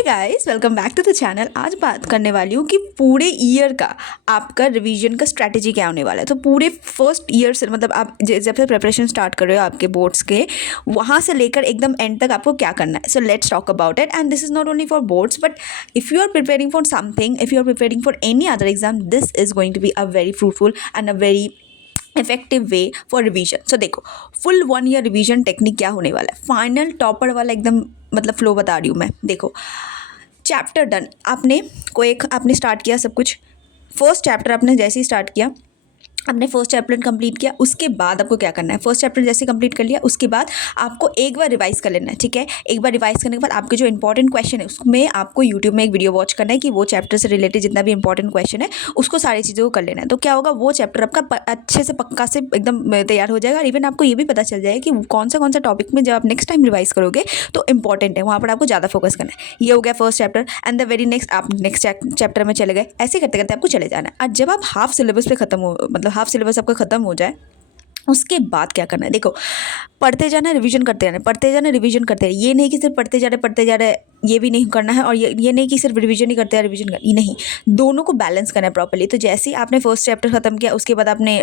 Hey guys, welcome back to the channel. आज बात करने वाली हूँ कि पूरे ईयर का आपका रिवीजन का स्ट्रैटेजी क्या होने वाला है। तो पूरे फर्स्ट ईयर से मतलब आप जब से प्रिपरेशन स्टार्ट कर रहे हो आपके बोर्ड्स के, वहाँ से लेकर एकदम एंड तक आपको क्या करना है। So let's talk about it. And this is not only for boards, but if you are preparing for something, if you are preparing for any other exam, this is going to be a very fruitful and a very effective way for revision. So देखो, full 1 year revision technique क्या होने वाला है, final topper वाला एकदम मतलब flow बता रही हूँ मैं। देखो, चैप्टर डन, आपने स्टार्ट किया सब कुछ। फर्स्ट चैप्टर आपने जैसे ही स्टार्ट किया, आपने फर्स्ट चैप्टर कंप्लीट किया, उसके बाद आपको क्या करना है, फर्स्ट चैप्टर जैसे कंप्लीट कर लिया उसके बाद आपको एक बार रिवाइज कर लेना है। ठीक है, एक बार रिवाइज करने के बाद आपके जो इंपॉर्टेंट क्वेश्चन है उसमें आपको यूट्यूब में एक वीडियो वॉच करना है कि वो चैप्टर से रिलेटेड जितना भी इंपॉर्टेंट क्वेश्चन है उसको सारी चीज़ों को कर लेना है। तो क्या होगा, वो चैप्टर आपका अच्छे से पक्का से एकदम तैयार हो जाएगा। और इवन आपको ये भी पता चल जाएगा कि कौन सा टॉपिक में जब आप नेक्स्ट टाइम रिवाइज करोगे तो इंपॉर्टेंट है, वहाँ पर आपको ज़्यादा फोकस करना है। ये हो गया first chapter. And the very next आप नेक्स्ट चैप्टर में चले गए। ऐसे करते करते आपको चले जाना है। और जब आप हाफ सिलेबस पे खत्म हो, मतलब हाफ सिलेबस आपका खत्म हो जाए, उसके बाद क्या करना है। देखो, पढ़ते जाना, रिवीजन करते जाना, पढ़ते जाना, रिवीजन करते जाना। ये नहीं कि सिर्फ पढ़ते जा रहे ये भी नहीं करना है, और ये नहीं कि सिर्फ रिवीजन ही करते हैं, रिवीजन कर, ये नहीं, दोनों को बैलेंस करना है प्रॉपर्ली। तो जैसे ही आपने फर्स्ट चैप्टर खत्म किया, उसके बाद आपने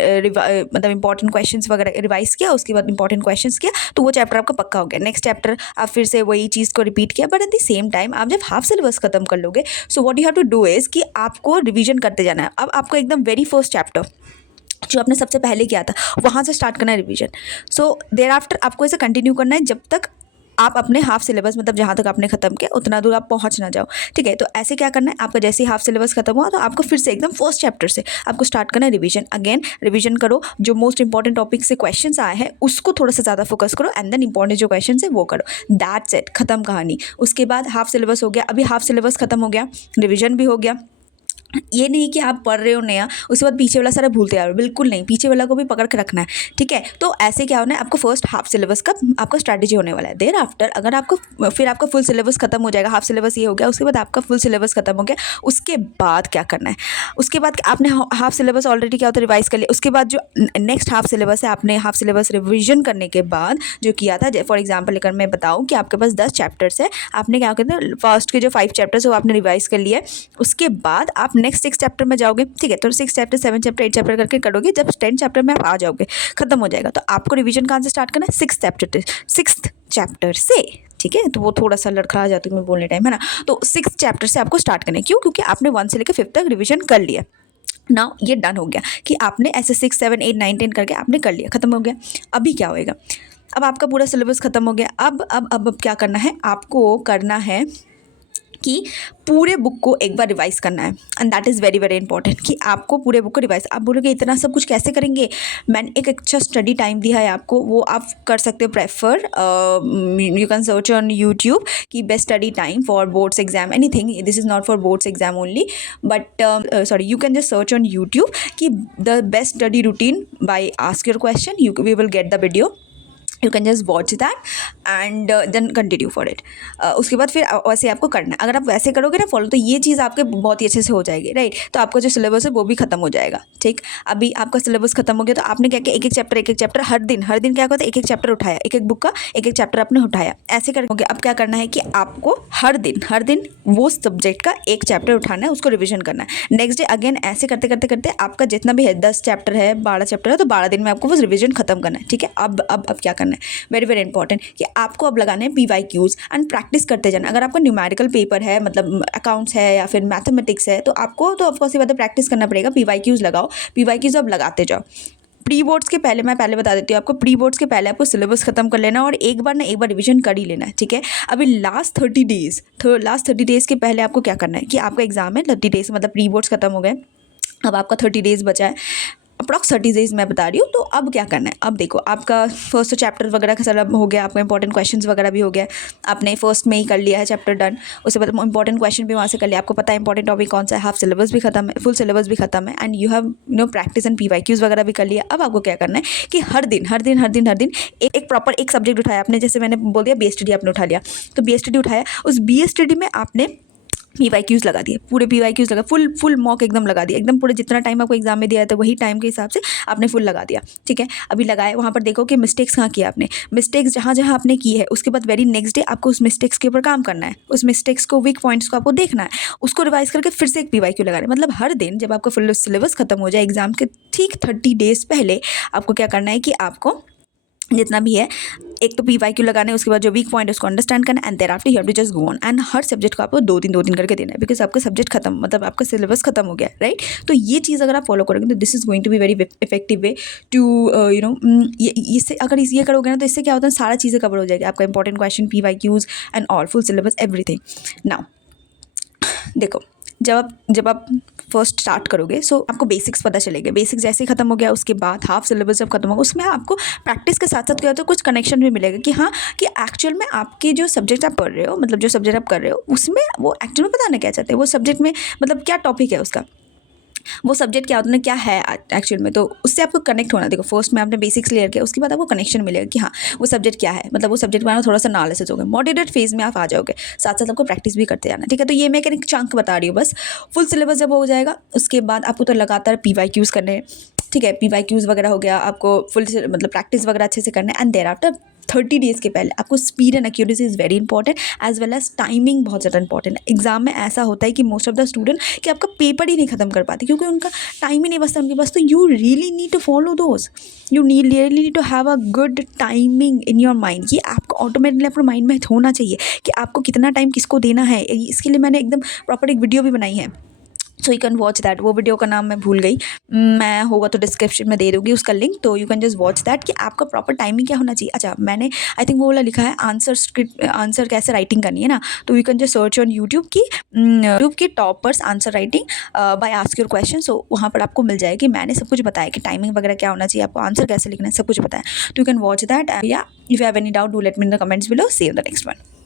मतलब इंपॉर्टेंट क्वेश्चंस वगैरह रिवाइज किया, उसके बाद इंपॉर्टेंट क्वेश्चंस किया, तो वो चैप्टर आपका पक्का हो गया। नेक्स्ट चैप्टर आप फिर से वही चीज़ को रिपीट किया। But at the same time आप जब हाफ सिलेबस खत्म कर लोगे, so what you have to do is कि आपको रिवीजन करते जाना है। अब आपको एकदम वेरी फर्स्ट चैप्टर जो आपने सबसे पहले किया था वहाँ से स्टार्ट करना है रिवीजन। सो देयर आफ्टर आपको ऐसे कंटिन्यू करना है जब तक आप अपने हाफ सिलेबस, मतलब जहाँ तक आपने खत्म किया उतना दूर आप पहुँच ना जाओ। ठीक है, तो ऐसे क्या करना है, आपका जैसे ही हाफ सिलेबस खत्म हुआ तो आपको फिर से एकदम फर्स्ट चैप्टर से आपको स्टार्ट करना है रिवीजन। अगेन रिवीजन करो, जो मोस्ट इंपॉर्टेंट टॉपिक से क्वेश्चंस आए हैं उसको थोड़ा सा ज़्यादा फोकस करो, एंड देन इंपॉर्टेंट जो क्वेश्चन है वो करो। दैट्स इट, खत्म कहानी। उसके बाद हाफ सिलेबस हो गया। अभी हाफ सिलेबस खत्म हो गया, रिविजन भी हो गया। ये नहीं कि आप पढ़ रहे हो नया, उसके बाद पीछे वाला सारा भूलते आ रहे हो, बिल्कुल नहीं, पीछे वाला को भी पकड़ के रखना है। ठीक है, तो ऐसे क्या होना है, आपको फर्स्ट हाफ सिलेबस का आपका स्ट्रैटेजी होने वाला है। देयर आफ्टर अगर आपको फिर आपका फुल सिलेबस खत्म हो जाएगा, हाफ सिलेबस ये हो गया, उसके बाद आपका फुल सिलेबस खत्म हो गया, उसके बाद क्या करना है, उसके बाद आपने हाफ सिलेबस ऑलरेडी क्या होता है रिवाइज कर लिया। उसके बाद जो नेक्स्ट हाफ सिलेबस है, आपने हाफ सिलेबस रिविजन करने के बाद जो किया था, फॉर एग्जाम्पल अगर मैं बताऊँ कि आपके पास 10 चैप्टर्स है, आपने क्या करना है, फर्स्ट के जो 5 चैप्टर्स है वो आपने रिवाइज कर लिया है। उसके बाद आप नेक्स्ट 6 चैप्टर में जाओगे। ठीक है, तो 6 चैप्टर, 7 चैप्टर, 8 चैप्टर करके करोगे। जब 10 चैप्टर में आप आ जाओगे, खत्म हो जाएगा, तो आपको रिवीजन कहाँ से स्टार्ट करना है, 6th चैप्टर से। ठीक है, तो वो थोड़ा सा लड़खड़ा जाती है मैं बोलने टाइम, है ना। तो 6th चैप्टर से आपको स्टार्ट करना है। क्यों? क्योंकि आपने 1 से लेकर 5th तक रिवीजन कर लिया। नाउ ये डन हो गया कि आपने ऐसे 6, 7, 8, 9, 10 करके आपने कर लिया, खत्म हो गया। अभी क्या होएगा, अब आपका पूरा सिलेबस खत्म हो गया। अब क्या करना है, आपको करना है कि पूरे बुक को एक बार रिवाइज करना है। And that is very very important कि आपको पूरे बुक को रिवाइज। आप बोलोगे इतना सब कुछ कैसे करेंगे, मैंने एक अच्छा स्टडी टाइम दिया है आपको, वो आप कर सकते हो prefer. You can search on YouTube कि best study time for boards exam, anything, this is not for boards exam only, but sorry, you can just search on YouTube कि the best study routine by ask your question, we will get the video, you can just watch that and then continue for it. उसके बाद फिर वैसे आपको करना है। अगर आप वैसे करोगे ना फॉलो, तो ये चीज़ आपके बहुत ही अच्छे से हो जाएगी, राइट। तो आपका जो सिलेबस है वो भी खत्म हो जाएगा। ठीक, अभी आपका सिलेबस खत्म हो गया, तो आपने क्या किया, एक एक चैप्टर हर दिन क्या करता है, एक चैप्टर उठाया, एक बुक का एक चैप्टर आपने उठाया, ऐसे करके। अब क्या करना है कि आपको हर दिन वो सब्जेक्ट का एक चैप्टर उठाना है, उसको रिविजन करना है। नेक्स्ट डे अगेन ऐसे करते करते करते आपका जितना भी है 10 चैप्टर है, 12 चैप्टर है, तो 12 दिन में आपको वो रिविजन खत्म करना है। ठीक है, अब क्या करना है, वेरी वेरी इंपॉर्टेंट कि आपको अब लगाने हैं PYQs एंड प्रैक्टिस करते जाना। अगर आपका न्यूमेरिकल पेपर है, मतलब अकाउंट्स है या फिर मैथमेटिक्स है, तो आपको तो ऑफकोर्स ये बात प्रैक्टिस करना पड़ेगा। PYQs लगाओ, PYQs अब लगाते जाओ। प्री बोर्ड्स के पहले, मैं पहले बता देती हूँ आपको, प्री बोर्ड्स के पहले आपको सिलेबस खत्म कर लेना और एक बार रिवीजन कर ही लेना है। ठीक है, अभी लास्ट 30 डेज़ के पहले आपको क्या करना है कि आपका एग्जाम है 30 डेज़, मतलब प्री बोर्ड्स खत्म हो गए, अब आपका 30 डेज़ बचा है, अप्रॉक्स 30 डेज मैं बता रही हूँ। तो अब क्या करना है, अब देखो आपका फर्स्ट चैप्टर वगैरह का सारा हो गया, आपका इंपॉर्टेंट क्वेश्चंस वगैरह भी हो गया, आपने फर्स्ट में ही कर लिया है चैप्टर डन। उसके बाद इंपॉर्टेंट क्वेश्चन भी वहाँ से कर लिया, आपको पता है इंपॉर्टेंट टॉपिक कौन सा है, हाफ सिलेबस भी खत्म है, फुल सिलेबस भी खत्म है, and you have practice and PYQs वगैरह भी कर लिया। अब आपको क्या करना है कि हर दिन एक प्रॉपर एक सब्जेक्ट उठाया आपने, जैसे मैंने बोल दिया BSTD आपने उठा लिया, तो BSTD उठाया, उस BSTD में आपने PYQs लगा दिए, पूरे PYQs लगा, फुल मॉक एकदम लगा दिया, एकदम पूरे जितना टाइम आपको एग्जाम में दिया था वही टाइम के हिसाब से आपने फुल लगा दिया, ठीक है। अभी लगाए, वहाँ पर देखो कि मिस्टेक्स कहाँ किया आपने, मिस्टेक्स जहाँ जहाँ आपने की है उसके बाद वेरी नेक्स्ट डे आपको उस मिस्टेक्स के ऊपर काम करना है, उस मिस्टेक्स को, वीक पॉइंट्स को आपको देखना है, उसको रिवाइज करके फिर से एक PYQ लगाना है। मतलब हर दिन जब आपका फुल सिलेबस खत्म हो जाए एग्जाम के ठीक 30 डेज पहले आपको क्या करना है कि आपको जितना भी है एक तो PYQ लगाना है, उसके बाद जो वीक पॉइंट है उसको अंडरस्टैंड करना है, and there after you have to just go on, and हर सब्जेक्ट को आपको 2 दिन करके देना है, बिकॉज आपका सब्जेक्ट खत्म, मतलब आपका सिलेबस खत्म हो गया, राइट। तो ये चीज़ अगर आप फॉलो करोगे तो this is going to be very effective way to you know, इससे अगर ये करोगे ना तो इससे क्या होता है, सारा चीज़ें कवर हो जाएगी, आपका important question, PYQs and all, full syllabus, everything. Now देखो, जब आप फर्स्ट स्टार्ट करोगे सो आपको बेसिक्स पता चलेगा, बेसिक्स जैसे ही खत्म हो गया उसके बाद हाफ सिलेबस जब खत्म होगा उसमें आपको प्रैक्टिस के साथ साथ क्या होता है, कुछ कनेक्शन भी मिलेगा कि हाँ, कि एक्चुअल में आपके जो सब्जेक्ट आप पढ़ रहे हो, मतलब जो सब्जेक्ट आप कर रहे हो उसमें वो एक्चुअल में बताना क्या चाहते हैं, वो सब्जेक्ट में मतलब क्या टॉपिक है उसका, वो सब्जेक्ट क्या होता है, क्या है एक्चुअल में, तो उससे आपको कनेक्ट होना। देखो फर्स्ट में आपने बेसिक्स क्लियर किया, उसके बाद आपको कनेक्शन मिलेगा कि हाँ वो सब्जेक्ट क्या है, मतलब वो सब्जेक्ट में थोड़ा सा एनालिसिस होगा, मॉडरेट फेज में आप आ जाओगे, साथ साथ आपको प्रैक्टिस भी करते जाना, ठीक है। तो ये मैं एक चंक बता रही हूँ बस। फुल सिलेबस जब हो जाएगा उसके बाद आपको तो लगातार PYQs करने हैं, ठीक है, PYQs वगैरह हो गया, आपको फुल मतलब प्रैक्टिस वगैरह अच्छे से करना है, एंड देयर आफ्टर 30 डेज़ के पहले आपको speed and accuracy is very important, as well as timing बहुत ज़्यादा इंपॉर्टेंट है। एग्जाम में ऐसा होता है कि मोस्ट ऑफ द स्टूडेंट कि आपका पेपर ही नहीं खत्म कर पाते क्योंकि उनका टाइम ही नहीं बचता उनके पास। तो you really need to follow those, you really need to have a good timing in your mind, ये आपको ऑटोमेटिकली अपने माइंड में होना चाहिए कि आपको कितना टाइम किसको देना है। इसके लिए मैंने एकदम प्रॉपर एक वीडियो भी बनाई है, so you can watch that. वो वीडियो का नाम मैं भूल गई, मैं होगा तो डिस्क्रिप्शन में दे दूँगी उसका लिंक, तो you can just watch that कि आपका प्रॉपर टाइमिंग क्या होना चाहिए। अच्छा, मैंने आई थिंक वो वाला लिखा है आंसर स्क्रिप्ट, आंसर कैसे राइटिंग करनी है ना, तो you can just search on YouTube की toppers answer writing by ask your question. So वहाँ पर आपको मिल जाएगी, मैंने सब कुछ बताया कि टाइमिंग वगैरह क्या होना चाहिए, आपको आंसर कैसे लिखना है, सब कुछ बताया, तो यू कैन वॉच दैट। या if you have any doubt do let me in the comments below. See you in the next one.